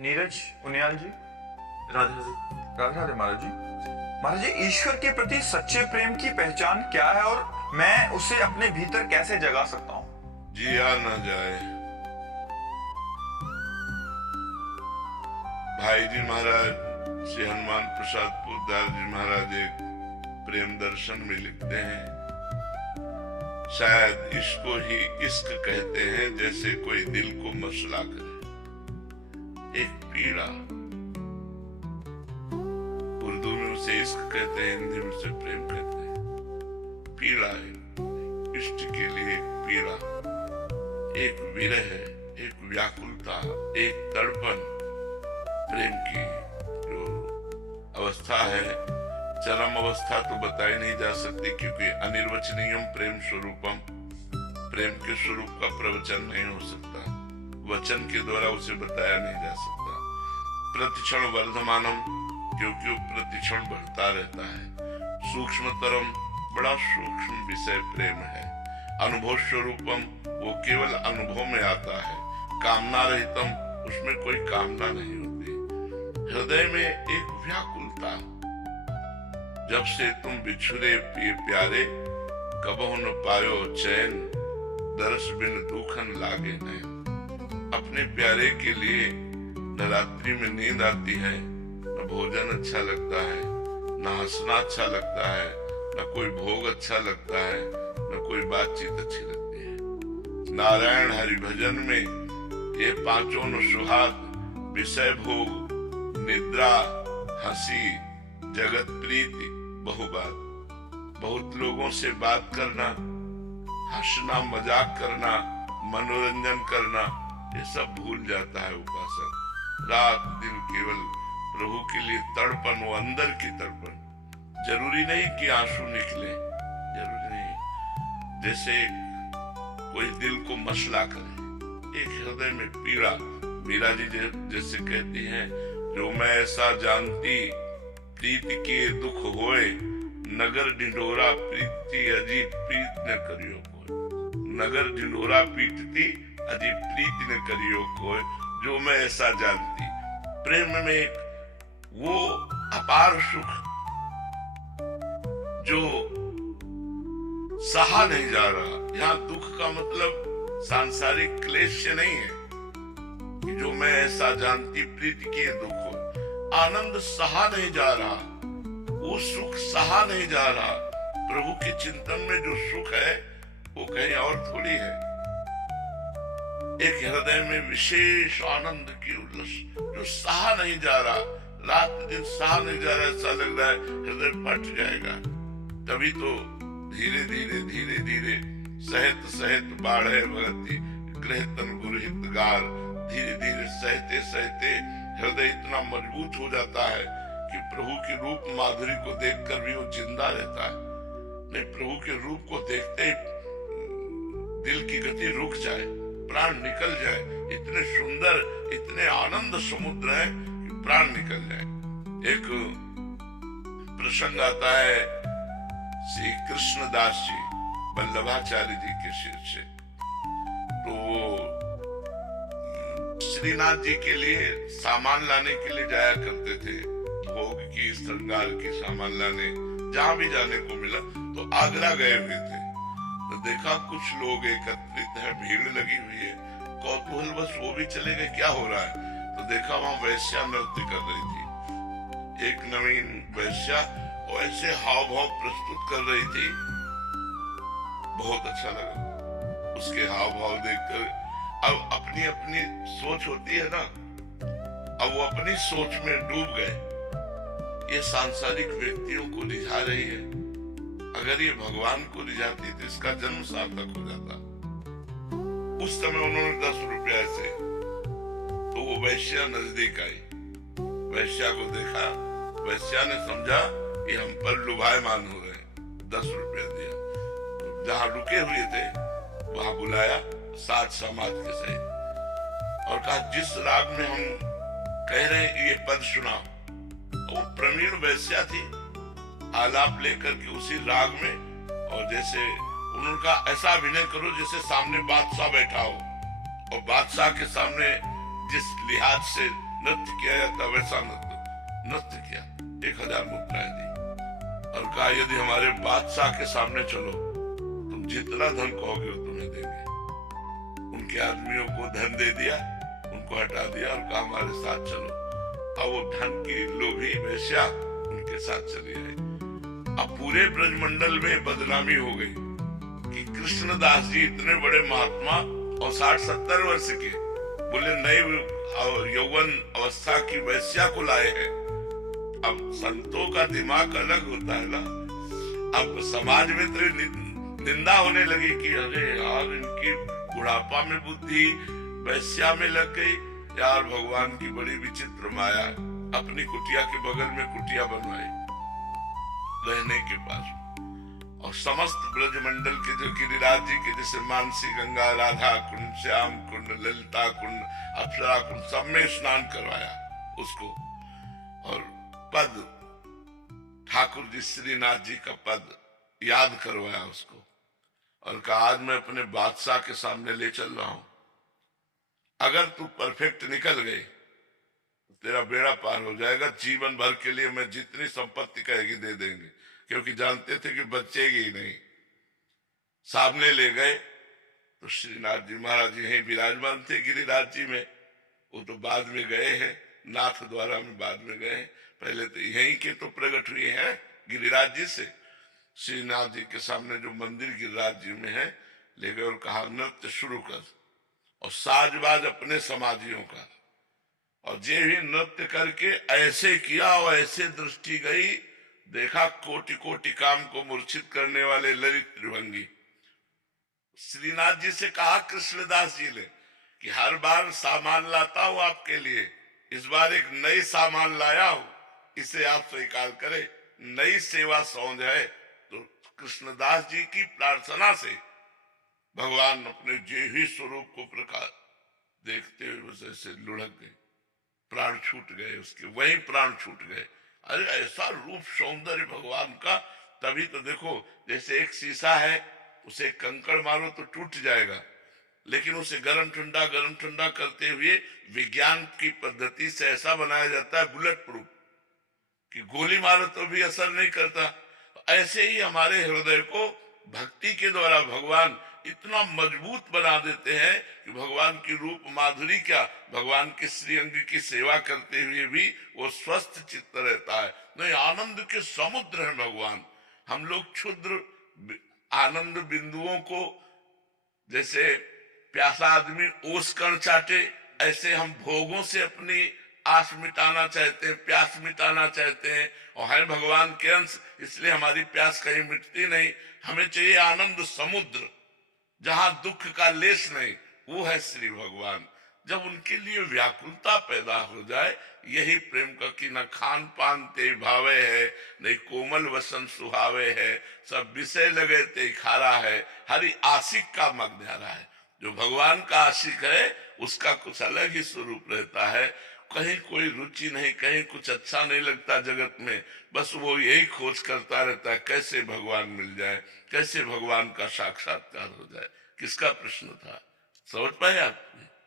नीरज उनियाल जी। राधे राधे। राधे राधे महाराज जी। महाराज जी, ईश्वर के प्रति सच्चे प्रेम की पहचान क्या है और मैं उसे अपने भीतर कैसे जगा सकता हूँ? जिया न जाए। भाई जी महाराज श्री हनुमान प्रसाद पोद्दार जी महाराज एक प्रेम दर्शन में लिखते हैं, शायद इसको ही इश्क कहते हैं, जैसे कोई दिल को मसला करे। एक पीड़ा, उर्दू में उसे इश्क कहते हैं, हिंदी में उसे प्रेम कहते हैं। पीड़ा है, इष्ट के लिए एक पीड़ा, एक विरह, एक व्याकुलता, एक तड़पन। प्रेम की जो अवस्था है, चरम अवस्था तो बताई नहीं जा सकती, क्योंकि अनिर्वचनीयम प्रेम स्वरूपम, प्रेम के स्वरूप का प्रवचन नहीं हो सकता, वचन के द्वारा उसे बताया नहीं जा सकता। प्रतिक्षण वर्धमानम, क्योंकि वो प्रतिक्षण बढ़ता रहता है। सूक्ष्मतरम, बड़ा सूक्ष्म विषय प्रेम है। अनुभव स्वरूपम, वो केवल अनुभव में आता है। कामना रहितम, उसमें कोई कामना नहीं होती। हृदय में एक व्याकुलता, जब से तुम बिछुरे प्यारे, कबहु न पायो चैन, दरस बिन दुखन लागे नैन। अपने प्यारे के लिए न रात्रि में नींद आती है, न भोजन अच्छा लगता है, न हंसना अच्छा लगता है, न कोई भोग अच्छा लगता है, न कोई बातचीत अच्छी लगती है। नारायण हरि भजन में ये पांचों न सुहाग, विषय भोग, निद्रा, हंसी, जगत प्रीति, बहुबात। बहुत लोगों से बात करना, हंसना, मजाक करना, मनोरंजन करना, ये सब भूल जाता है उपासक। रात दिन केवल प्रभु के लिए तड़पन, वो अंदर की तड़पन। जरूरी नहीं कि आंसू निकले, जरूरी नहीं। जैसे कोई दिल को मसला करे, एक हृदय में पीड़ा। मीरा जी जैसे कहती हैं, जो मैं ऐसा जानती, प्रीति के दुख होए, नगर ढिंढोरा प्रीति अजी प्रीत न करियो कोई। नगर ढिंढोरा पीटती, अजी प्रीति न करियो कोई। जो मैं ऐसा जानती, प्रेम में वो अपार सुख जो सहा नहीं जा रहा। यहाँ दुख का मतलब सांसारिक क्लेश से नहीं है कि जो मैं ऐसा जानती, प्रीति के दुख हो। आनंद सहा नहीं जा रहा, वो सुख सहा नहीं जा रहा। प्रभु के चिंतन में जो सुख है वो कहीं और थोड़ी है। एक हृदय में विशेष आनंद की उल्लास जो सहा नहीं जा रहा, रात दिन सहा नहीं जा रहा, ऐसा लग रहा है हृदय फट जाएगा। तभी तो धीरे धीरे धीरे धीरे सहत सहत बाढ़े भगति, गृह तन गुरहित गार। धीरे धीरे सहते सहते हृदय इतना मजबूत हो जाता है कि प्रभु के रूप माधुरी को देखकर भी वो जिंदा रहता है। नहीं, प्रभु के रूप को देखते ही दिल की गति रुक जाए, प्राण निकल जाए। इतने सुंदर, इतने आनंद समुद्र है कि प्राण निकल जाए। एक प्रसंग आता है श्री कृष्णदास जी वल्लभाचार्य जी के शिष्य से। तो श्रीनाथ जी के लिए सामान लाने के लिए जाया करते थे, भोग की, श्रृंगार की सामान लाने। जहां भी जाने को मिला तो आगरा गए हुए थे। तो देखा कुछ लोग एकत्रित है, भीड़ लगी हुई है। कौतूहल बस वो भी चले गए, क्या हो रहा है। तो देखा वहां वैश्या नृत्य कर रही थी। एक नवीन वैश्या और ऐसे हाव भाव प्रस्तुत कर रही थी, बहुत अच्छा लगा उसके हाव भाव देखकर। अब अपनी अपनी सोच होती है ना, अब वो अपनी सोच में डूब गए। ये सांसारिक व्यक्तियों को रिझा रही है, अगर ये भगवान को रिझाती तो इसका जन्म सार्थक हो जाता। उस समय उन्होंने 10 रुपया से, तो वो वैश्या नजदीक आई, वैश्या को देखा, वैश्या ने समझा कि हम पर लुभायमान हो रहे, 10 रुपया दिया। तो जहां रुके हुए थे वहां बुलाया साथ समाज के सहित और कहा, जिस राग में हम कह रहे हैं ये पद सुनाओ। वो प्रवीण वैश्या थी, आलाप लेकर के उसी राग में, और जैसे उनका ऐसा अभिनय करो जैसे सामने बादशाह बैठा हो, और बादशाह के सामने जिस लिहाज से नृत्य किया जाता वैसा नृत्य किया, 1000 मुद्राएं दी और कहा यदि हमारे बादशाह के सामने चलो तुम जितना धन कहोगे वो तुम्हें देंगे। उनके आदमियों को धन दे दिया, उनको हटा दिया और कहा हमारे साथ चलो। अब वो धन की लोभी वेश्या उनके साथ चली आई। अब पूरे ब्रजमंडल में बदनामी हो गई कि कृष्णदास जी इतने बड़े महात्मा और 60-70 वर्ष के, बोले नए यौवन अवस्था की वेश्या को लाए हैं। अब संतों का दिमाग अलग होता है ना। अब समाज में तो निंदा होने लगी कि अरे यार इनकी बुढ़ापा में बुद्धि वैश्या में लग गई। यार भगवान की बड़ी विचित्र माया है। अपनी कुटिया के बगल में कुटिया बनवाई रहने के पास, और समस्त ब्रजमंडल के जो गिरिराज जी के जैसे मानसी गंगा, राधा कुंड, श्याम कुंड, ललिता कुंड, अप्सरा कुंड, सब में स्नान करवाया उसको। और पद ठाकुर जी श्रीनाथ जी का पद याद करवाया उसको और कहा आज मैं अपने बादशाह के सामने ले चल रहा हूं, अगर तू परफेक्ट निकल गई तो तेरा बेड़ा पार हो जाएगा। जीवन भर के लिए मैं जितनी संपत्ति कहेगी दे देंगे, क्योंकि जानते थे कि बचेगी ही नहीं। सामने ले गए तो श्रीनाथ जी महाराज जी यहीं विराजमान थे गिरिराज जी में। वो तो बाद में गए हैं, नाथ द्वारा में बाद में गए हैं, पहले तो यहीं के तो प्रकट हुए हैं गिरिराज जी से। श्रीनाथ जी के सामने जो मंदिर गिरिराज जी में है ले गए और कहा नृत्य शुरू कर, और साजबाज अपने समाजियों का। और जे भी नृत्य करके ऐसे किया और ऐसे दृष्टि गई, देखा कोटि कोटि काम को मूर्छित करने वाले ललित त्रिभंगी। श्रीनाथ जी से कहा कृष्णदास जी ने कि हर बार सामान लाता हूं आपके लिए, इस बार एक नई सामान लाया हूं, इसे आप स्वीकार करें। नई सेवा सौंध है। तो कृष्णदास जी की प्रार्थना से भगवान अपने जे ही स्वरूप को प्रकाश देखते हुए बस ऐसे लुढ़क गए, प्राण छूट गए उसके, वहीं प्राण छूट गए। अरे ऐसा रूप सौंदर्य भगवान का। तभी तो देखो जैसे एक शीशा है, उसे कंकड़ मारो तो टूट जाएगा, लेकिन उसे गरम ठंडा करते हुए विज्ञान की पद्धति से ऐसा बनाया जाता है बुलेट प्रूफ कि गोली मारो तो भी असर नहीं करता। ऐसे ही हमारे हृदय को भक्ति के द्वारा भगवान इतना मजबूत बना देते हैं कि भगवान की रूप माधुरी क्या, भगवान के श्रीअंग की सेवा करते हुए भी वो स्वस्थ चित्त रहता है। नहीं, आनंद के समुद्र है भगवान। हम लोग क्षुद्र आनंद बिंदुओं को, जैसे प्यासा आदमी ओस कण चाटे, ऐसे हम भोगों से अपनी आस मिटाना चाहते हैं, प्यास मिटाना चाहते हैं, और है भगवान के अंश, इसलिए हमारी प्यास कहीं मिटती नहीं। हमें चाहिए आनंद समुद्र जहां दुख का लेश नहीं, वो है श्री भगवान। जब उनके लिए व्याकुलता पैदा हो जाए, यही प्रेम का कि न खान पान ते भावे है, नहीं कोमल वसन सुहावे है, सब विषय लगे ते खारा है, हरि आशिक का मग्नारा है। जो भगवान का आशिक है उसका कुछ अलग ही स्वरूप रहता है। कहीं कोई रुचि नहीं, कहीं कुछ अच्छा नहीं लगता जगत में, बस वो यही खोज करता रहता है कैसे भगवान मिल जाए, कैसे भगवान का साक्षात्कार हो जाए। किसका प्रश्न था, समझ पाए आप?